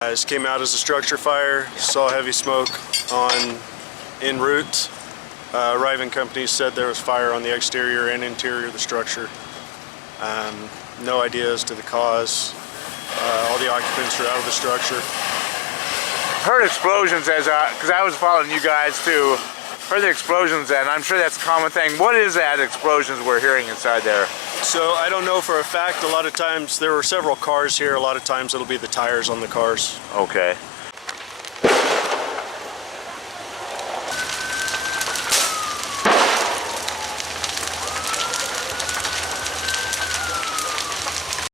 This came out as a structure fire, saw heavy smoke en route. Arriving companies said there was fire on the exterior and interior of the structure. No idea as to the cause. All the occupants are out of the structure. Heard explosions because I was following you guys too. Heard the explosions, and I'm sure that's a common thing. What is that explosions we're hearing inside there? So I don't know for a fact. A lot of times there were several cars here. A lot of times it'll be the tires on the cars. Okay.